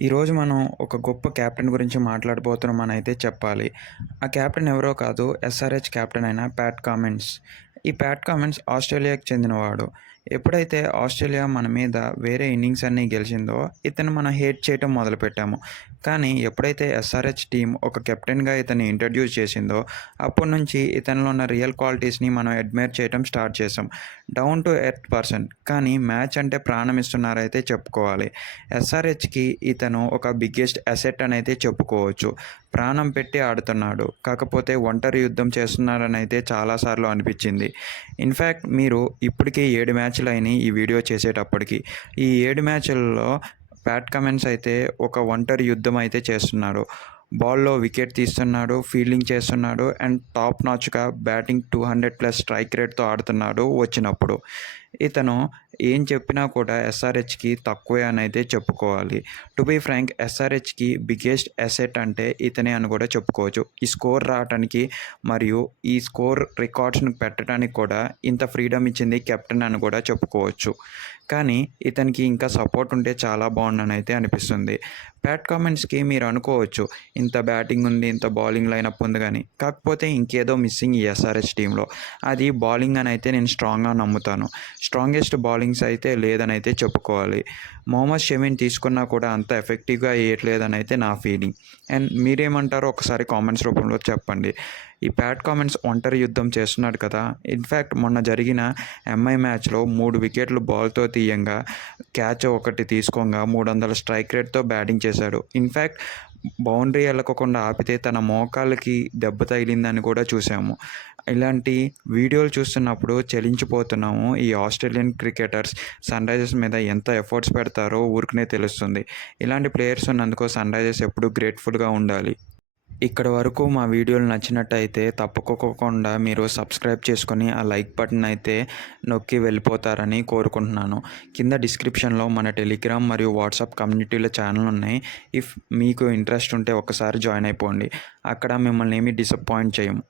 ఈరోజు మనం ఒక గొప్ప కెప్టెన్ గురించి మాట్లాడబోతున్నామనైతే చెప్పాలి. ఆ కెప్టెన్ ఎవరో కాదు, ఎస్ఆర్‌హెచ్ కెప్టెన్ అయిన ప్యాట్ కమిన్స్. ఈ ప్యాట్ కమిన్స్ ఆస్ట్రేలియాకి చెందినవాడు. ఎప్పుడైతే ఆస్ట్రేలియా మన మీద వేరే ఇన్నింగ్స్ అన్నీ గెలిచిందో, ఇతన్ని మనం హేట్ చేయటం మొదలుపెట్టాము. కానీ ఎప్పుడైతే ఎస్ఆర్‌హెచ్ టీమ్ ఒక కెప్టెన్‌గా ఇతన్ని ఇంట్రడ్యూస్ చేసిందో, అప్పటి నుంచి ఇతనిలో ఉన్న రియల్ క్వాలిటీస్‌ని మనం అడ్మైర్ చేయటం స్టార్ట్ చేసాం. Down to earth person. కానీ మ్యాచ్ అంటే ప్రాణం ఇస్తున్నారైతే చెప్పుకోవాలి. ఎస్ఆర్‌హెచ్‌కి ఇతను ఒక బిగ్గెస్ట్ అసెట్ అనైతే చెప్పుకోవచ్చు. ప్రాణం పెట్టి ఆడుతున్నాడు. కాకపోతే ఒంటరి యుద్ధం చేస్తున్నాడనైతే చాలా సార్లు అనిపించింది. ఇన్‌ఫాక్ట్ మీరు ఇప్పటికి 7 మ్యాచ్‌లయినాయి ఈ వీడియో చేసేటప్పటికి. ఈ 7 మ్యాచ్‌ల్లో ప్యాట్ కమిన్స్ అయితే ఒక ఒంటరి యుద్ధం అయితే చేస్తున్నాడు. బాల్‌లో వికెట్ తీస్తున్నాడు, ఫీల్డింగ్ చేస్తున్నాడు అండ్ టాప్ నాచ్‌గా బ్యాటింగ్ 200+ స్ట్రైక్ రేట్‌తో ఆడుతున్నాడు వచ్చినప్పుడు. ఇతను ఏం చెప్పినా కూడా ఎస్ఆర్‌హెచ్‌కి తక్కువే అనైతే చెప్పుకోవాలి. టు బీ ఫ్రాంక్, ఎస్ఆర్‌హెచ్‌కి బిగ్గెస్ట్ అసెట్ అంటే ఇతనే అని కూడా చెప్పుకోవచ్చు. ఈ స్కోర్ రావటానికి మరియు ఈ స్కోర్ రికార్డ్స్‌ని పెట్టడానికి కూడా ఇంత ఫ్రీడమ్ ఇచ్చింది కెప్టెన్ అని కూడా చెప్పుకోవచ్చు. కానీ ఇతనికి ఇంకా సపోర్ట్ ఉంటే చాలా బాగుండనైతే అనిపిస్తుంది. ప్యాట్ కమిన్స్‌కి మీరు అనుకోవచ్చు, ఇంత బ్యాటింగ్ ఉంది, ఇంత బౌలింగ్ లైనప్ ఉంది గానీ, కాకపోతే ఇంకేదో మిస్సింగ్ ఈ ఎస్ఆర్‌హెచ్ టీమ్‌లో. అది బౌలింగ్ అనైతే నేను స్ట్రాంగ్‌గా నమ్ముతాను. స్ట్రాంగెస్ట్ బౌలింగ్స్ అయితే లేదనైతే చెప్పుకోవాలి. మొహమ్మద్ షమీని తీసుకున్నా కూడా అంత ఎఫెక్టివ్‌గా వేయట్లేదనైతే నా ఫీలింగ్. అండ్ మీరేమంటారో ఒకసారి కామెంట్స్ రూపంలో చెప్పండి. ఈ ప్యాట్ కమిన్స్ ఒంటరి యుద్ధం చేస్తున్నాడు కదా! ఇన్‌ఫాక్ట్ మొన్న జరిగిన ఎంఐ మ్యాచ్‌లో 3 వికెట్లు బాల్‌తో తీయంగా, క్యాచ్ ఒకటి తీసుకోంగా 300 స్ట్రైక్ రేట్‌తో బ్యాటింగ్ చేశాడు. ఇన్‌ఫాక్ట్ బౌండరీ ఎళ్ళకోకుండా ఆపితే తన మోకాళ్ళకి దెబ్బ తగిలిందని కూడా చూసాము. ఇలాంటి వీడియోలు చూస్తున్నప్పుడు చలించిపోతున్నాము. ఈ ఆస్ట్రేలియన్ క్రికెటర్స్ సన్‌రైజర్స్ మీద ఎంత ఎఫర్ట్స్ పెడతారో ఊరికనే తెలుస్తుంది. ఇలాంటి ప్లేయర్స్ ఉన్నందుకు సన్‌రైజర్స్ ఎప్పుడూ గ్రేట్‌ఫుల్‌గా ఉండాలి. ఇక్కడి వరకు మా వీడియోలు నచ్చినట్టయితే తప్పుకోకుండా మీరు సబ్స్క్రైబ్ చేసుకొని ఆ లైక్ బటన్ అయితే నొక్కి వెళ్ళిపోతారని కోరుకుంటున్నాను. కింద డిస్క్రిప్షన్లో మన టెలిగ్రామ్ మరియు వాట్సాప్ కమ్యూనిటీల ఛానల్ ఉన్నాయి. ఇఫ్ మీకు ఇంట్రెస్ట్ ఉంటే ఒకసారి జాయిన్ అయిపోండి. అక్కడ మిమ్మల్ని ఏమీ డిసప్పాయింట్ చేయము.